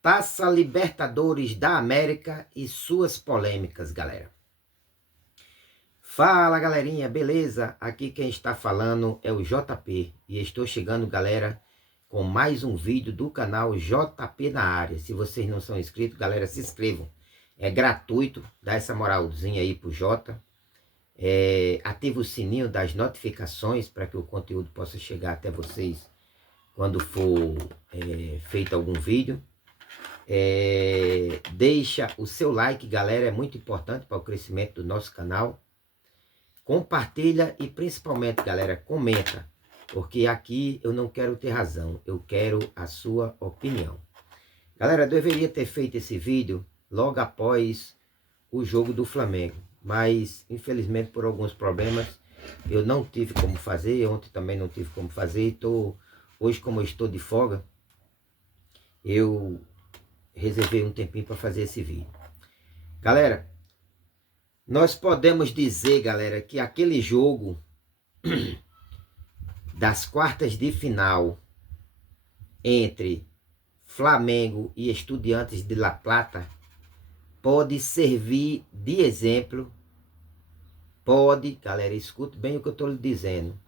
Taça Libertadores da América e suas polêmicas, galera. Fala, galerinha, beleza? Aqui quem está falando é o JP e estou chegando, galera, com mais um vídeo do canal JP na área. Se vocês não são inscritos, galera, se inscrevam. É gratuito, dá essa moralzinha aí pro Jota. Ativa o sininho das notificações para que o conteúdo possa chegar até vocês quando for feito algum vídeo. Deixa o seu like, galera, é muito importante para o crescimento do nosso canal. Compartilha e principalmente, galera, comenta, porque aqui eu não quero ter razão, eu quero a sua opinião. Galera, eu deveria ter feito esse vídeo logo após o jogo do Flamengo, mas infelizmente por alguns problemas eu não tive como fazer, ontem também não tive como fazer, hoje como eu estou de folga, eu reservei um tempinho para fazer esse vídeo. Galera, nós podemos dizer, galera, que aquele jogo das quartas de final entre Flamengo e Estudiantes de La Plata pode servir de exemplo, galera, escute bem o que eu estou lhe dizendo,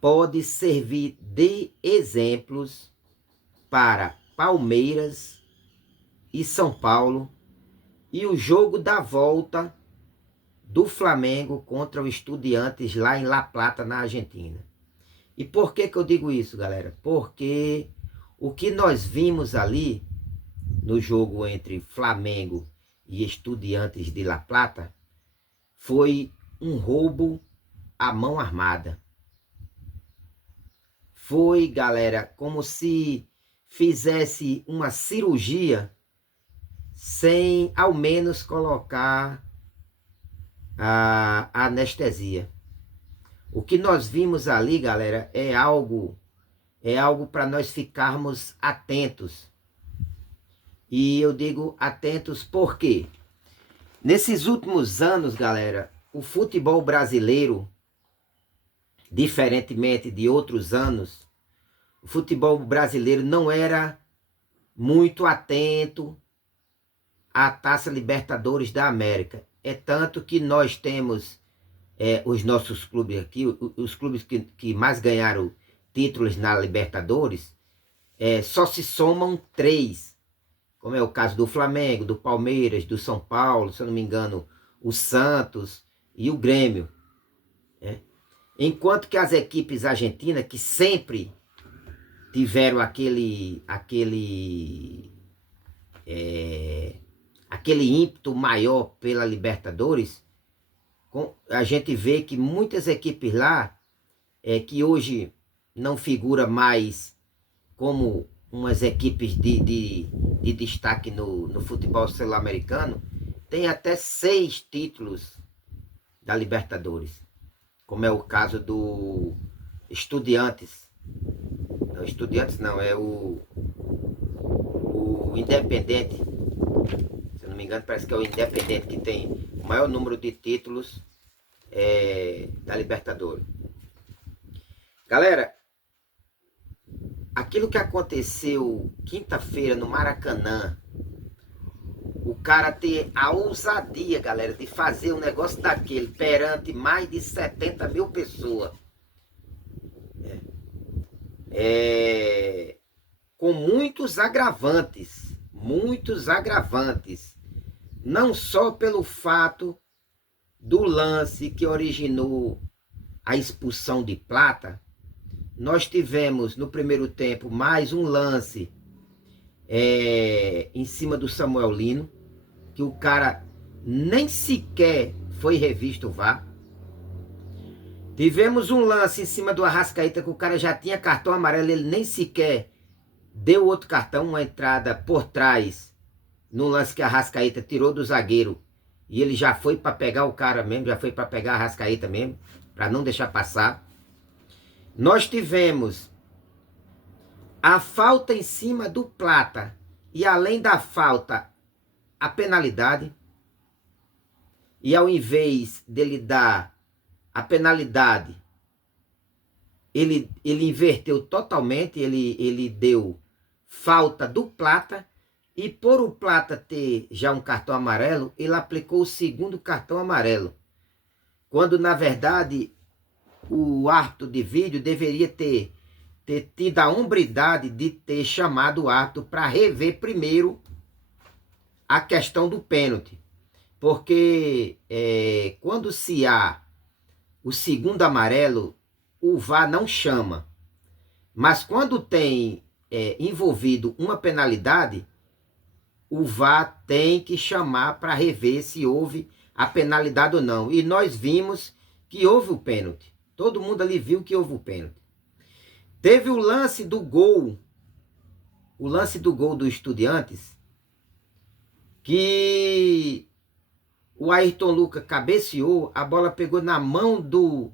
pode servir de exemplos para Palmeiras e São Paulo e o jogo da volta do Flamengo contra o Estudiantes lá em La Plata, na Argentina. E por que eu digo isso, galera? Porque o que nós vimos ali no jogo entre Flamengo e Estudiantes de La Plata foi um roubo à mão armada. Foi, galera, como se fizesse uma cirurgia sem ao menos colocar a anestesia. O que nós vimos ali, galera, é algo para nós ficarmos atentos. E eu digo atentos porque nesses últimos anos, galera, o futebol brasileiro, diferentemente de outros anos, o futebol brasileiro não era muito atento à Taça Libertadores da América. É tanto que nós temos os nossos clubes aqui, os clubes que mais ganharam títulos na Libertadores, só se somam 3, como é o caso do Flamengo, do Palmeiras, do São Paulo, se eu não me engano, o Santos e o Grêmio. Enquanto que as equipes argentinas, que sempre tiveram aquele ímpeto maior pela Libertadores, a gente vê que muitas equipes lá, que hoje não figura mais como umas equipes de destaque no futebol sul-americano, tem até 6 títulos da Libertadores, como é o caso do Estudiantes. Não, Estudiantes não, é o Independente. Se eu não me engano, parece que é o Independente que tem o maior número de títulos da Libertadores. Galera, aquilo que aconteceu quinta-feira no Maracanã, o cara ter a ousadia, galera, de fazer um negócio daquele perante mais de 70 mil pessoas, com muitos agravantes, não só pelo fato do lance que originou a expulsão de Plata. Nós tivemos no primeiro tempo mais um lance em cima do Samuel Lino, que o cara nem sequer foi revisto o VAR. Tivemos um lance em cima do Arrascaeta, que o cara já tinha cartão amarelo, ele nem sequer deu outro cartão, uma entrada por trás, no lance que a Arrascaeta tirou do zagueiro, e ele já foi para pegar o cara mesmo, já foi para pegar a Arrascaeta mesmo, para não deixar passar. Nós tivemos a falta em cima do Plata, e além da falta, a penalidade. E ao invés dele dar a penalidade, ele inverteu totalmente, ele deu falta do Plata, E por o Plata ter já um cartão amarelo, ele aplicou o segundo cartão amarelo. Quando, na verdade, o árbitro de vídeo deveria ter tido a hombridade de ter chamado o árbitro para rever primeiro a questão do pênalti. Porque quando se há o segundo amarelo, o VAR não chama. Mas quando tem envolvido uma penalidade, o VAR tem que chamar para rever se houve a penalidade ou não. E nós vimos que houve o pênalti. Todo mundo ali viu que houve o pênalti. Teve o lance do gol do Estudiantes, que o Ayrton Lucas cabeceou, a bola pegou na mão do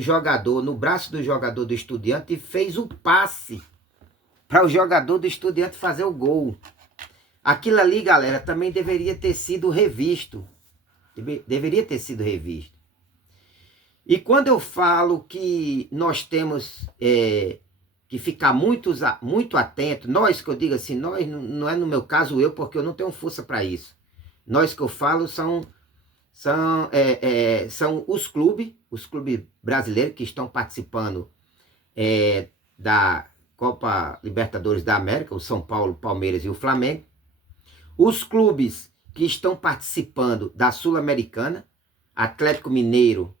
jogador, no braço do jogador do Estudiante e fez o passe para o jogador do Estudiante fazer o gol. Aquilo ali, galera, também deveria ter sido revisto. Deveria ter sido revisto. E quando eu falo que nós temos que ficar muito atento, nós que eu digo assim, nós, não é no meu caso eu, porque eu não tenho força para isso. Nós que eu falo são os clubes brasileiros que estão participando da Copa Libertadores da América, o São Paulo, Palmeiras e o Flamengo. Os clubes que estão participando da Sul-Americana, Atlético Mineiro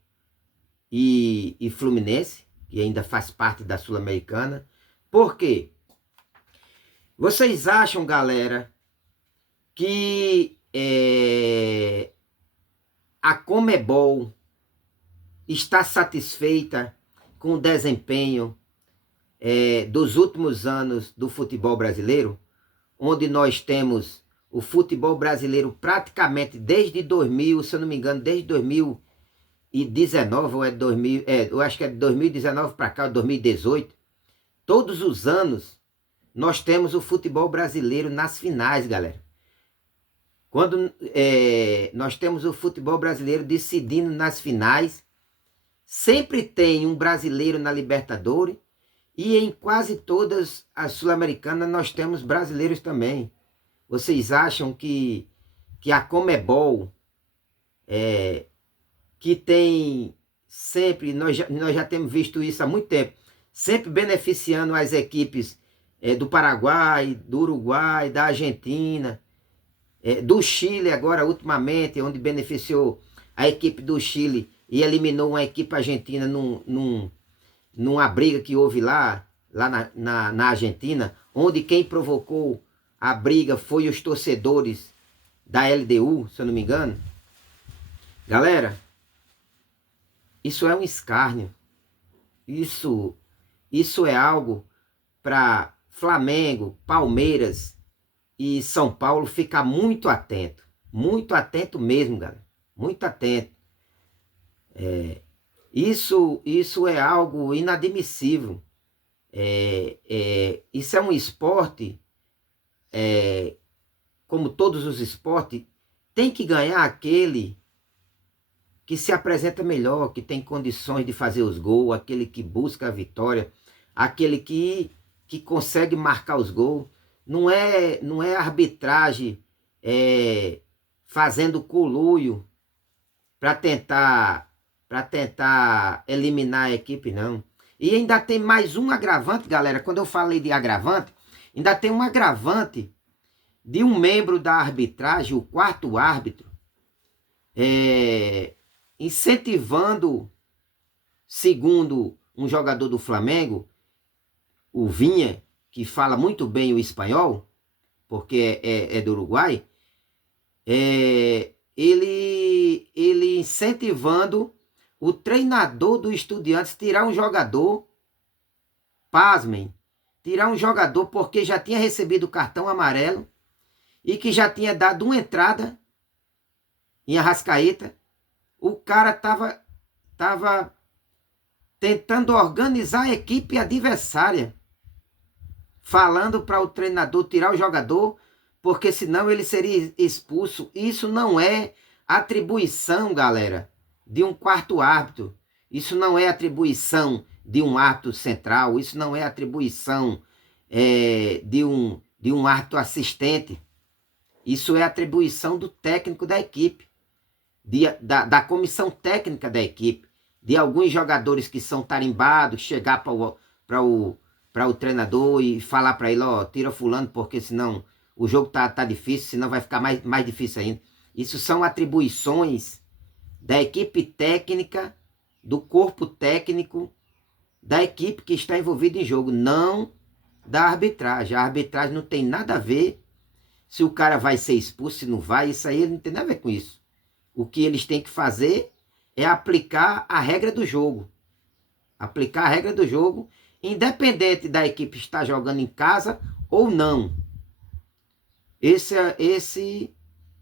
e Fluminense, que ainda faz parte da Sul-Americana. Por quê? Vocês acham, galera, que a Conmebol está satisfeita com o desempenho dos últimos anos do futebol brasileiro, onde nós temos o futebol brasileiro praticamente desde 2000, se eu não me engano, desde 2019, ou é 2000, eu acho que é de 2019 para cá, 2018, todos os anos nós temos o futebol brasileiro nas finais, galera. Quando nós temos o futebol brasileiro decidindo nas finais, sempre tem um brasileiro na Libertadores e em quase todas as sul-americanas nós temos brasileiros também. Vocês acham que a Conmebol, que tem sempre, nós já temos visto isso há muito tempo, sempre beneficiando as equipes do Paraguai, do Uruguai, da Argentina, do Chile agora ultimamente, onde beneficiou a equipe do Chile e eliminou uma equipe argentina numa briga que houve lá na Argentina, onde quem provocou a briga foi os torcedores da LDU, se eu não me engano. Galera, isso é um escárnio. Isso é algo para Flamengo, Palmeiras e São Paulo ficar muito atento. Muito atento mesmo, galera. Muito atento. Isso é algo inadmissível. Isso é um esporte, como todos os esportes, tem que ganhar aquele que se apresenta melhor, que tem condições de fazer os gols, aquele que busca a vitória, aquele que consegue marcar os gols. Não é arbitragem fazendo conluio para tentar eliminar a equipe, não. E ainda tem mais um agravante, galera. Quando eu falei de agravante, ainda tem um agravante de um membro da arbitragem, o quarto árbitro, incentivando, segundo um jogador do Flamengo, o Vinha, que fala muito bem o espanhol, porque é do Uruguai, ele incentivando o treinador do Estudiantes tirar um jogador, pasmem, tirar um jogador porque já tinha recebido o cartão amarelo e que já tinha dado uma entrada em Arrascaeta. O cara tava tentando organizar a equipe adversária, falando para o treinador tirar o jogador, porque senão ele seria expulso. Isso não é atribuição, galera, de um quarto árbitro. Isso não é atribuição de um árbitro central. Isso não é atribuição de um árbitro assistente. Isso é atribuição do técnico da equipe, da comissão técnica da equipe, de alguns jogadores que são tarimbados, chegar para o treinador e falar para ele, ó, tira fulano, porque senão o jogo tá difícil, senão vai ficar mais difícil ainda. Isso são atribuições da equipe técnica, do corpo técnico, da equipe que está envolvida em jogo, não da arbitragem. A arbitragem não tem nada a ver se o cara vai ser expulso, se não vai, isso aí não tem nada a ver com isso. O que eles têm que fazer é aplicar a regra do jogo. Aplicar a regra do jogo, independente da equipe estar jogando em casa ou não. Esse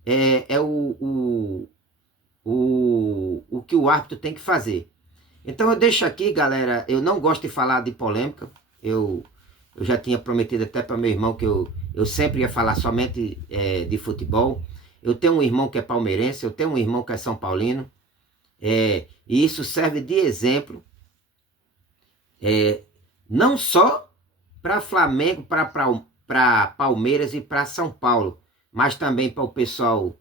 é o que o árbitro tem que fazer. Então eu deixo aqui, galera, eu não gosto de falar de polêmica. Eu já tinha prometido até para meu irmão que eu sempre ia falar somente de futebol. Eu tenho um irmão que é palmeirense, eu tenho um irmão que é São Paulino. E isso serve de exemplo, não só para Flamengo, para Palmeiras e para São Paulo, mas também para o pessoal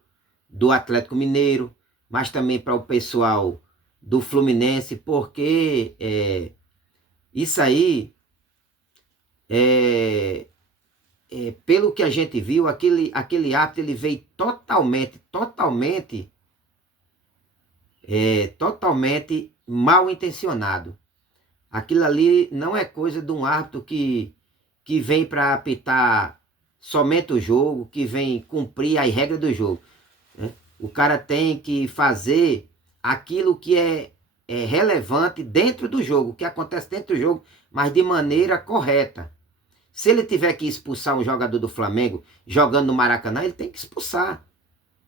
do Atlético Mineiro, mas também para o pessoal do Fluminense, porque isso aí, pelo que a gente viu, aquele árbitro ele veio totalmente mal intencionado. Aquilo ali não é coisa de um árbitro que vem para apitar somente o jogo, que vem cumprir as regras do jogo, né? O cara tem que fazer aquilo que é relevante dentro do jogo, o que acontece dentro do jogo, mas de maneira correta. Se ele tiver que expulsar um jogador do Flamengo jogando no Maracanã, ele tem que expulsar.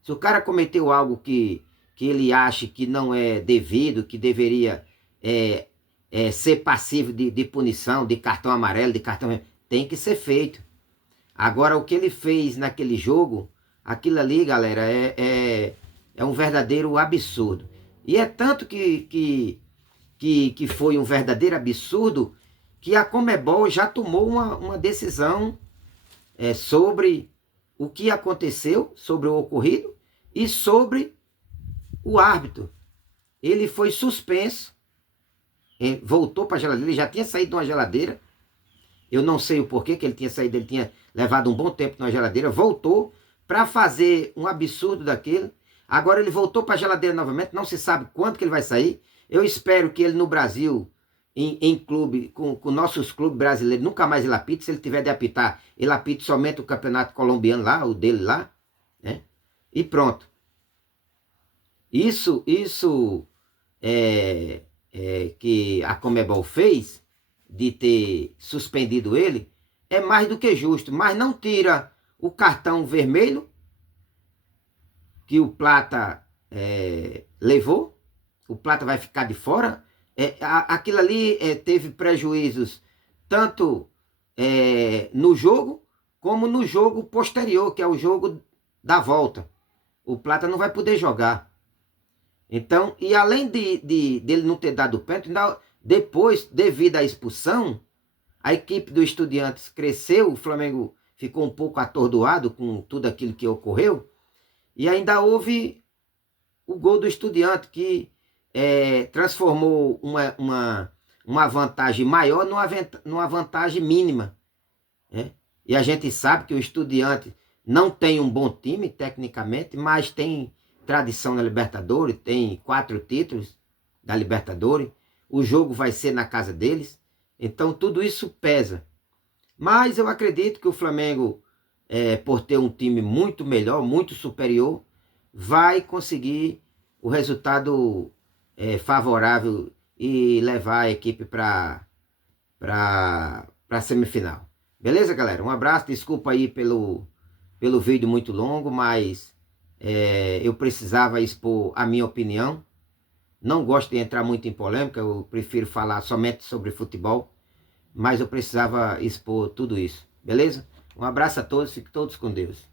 Se o cara cometeu algo que ele acha que não é devido, que deveria ser passivo de punição, de cartão amarelo, de cartão... tem que ser feito. Agora, o que ele fez naquele jogo, aquilo ali, galera, é um verdadeiro absurdo. E é tanto que foi um verdadeiro absurdo que a Conmebol já tomou uma decisão sobre o que aconteceu, sobre o ocorrido e sobre o árbitro. Ele foi suspenso, voltou para a geladeira, ele já tinha saído de uma geladeira. Eu não sei o porquê que ele tinha saído, ele tinha levado um bom tempo na geladeira, voltou para fazer um absurdo daquele. Agora ele voltou para a geladeira novamente, não se sabe quando que ele vai sair. Eu espero que ele no Brasil, em clube, com nossos clubes brasileiros, nunca mais ele apite. Se ele tiver de apitar, ele apite somente o campeonato colombiano lá, o dele lá, né? E pronto. Isso que a Conmebol fez, de ter suspendido ele, é mais do que justo, mas não tira o cartão vermelho que o Plata levou. O Plata vai ficar de fora. Aquilo ali teve prejuízos tanto no jogo como no jogo posterior, que é o jogo da volta. O Plata não vai poder jogar. Então, e além dele não ter dado o pênalti, depois, devido à expulsão, a equipe do Estudiantes cresceu, o Flamengo ficou um pouco atordoado com tudo aquilo que ocorreu, e ainda houve o gol do Estudiante, que transformou uma vantagem maior numa vantagem mínima, né? E a gente sabe que o Estudiante não tem um bom time, tecnicamente, mas tem tradição na Libertadores, tem 4 títulos da Libertadores, o jogo vai ser na casa deles, então tudo isso pesa. Mas eu acredito que o Flamengo, por ter um time muito melhor, muito superior, vai conseguir o resultado favorável e levar a equipe para a semifinal. Beleza, galera? Um abraço, desculpa aí pelo vídeo muito longo, mas eu precisava expor a minha opinião. Não gosto de entrar muito em polêmica, eu prefiro falar somente sobre futebol, mas eu precisava expor tudo isso, beleza? Um abraço a todos, fiquem todos com Deus.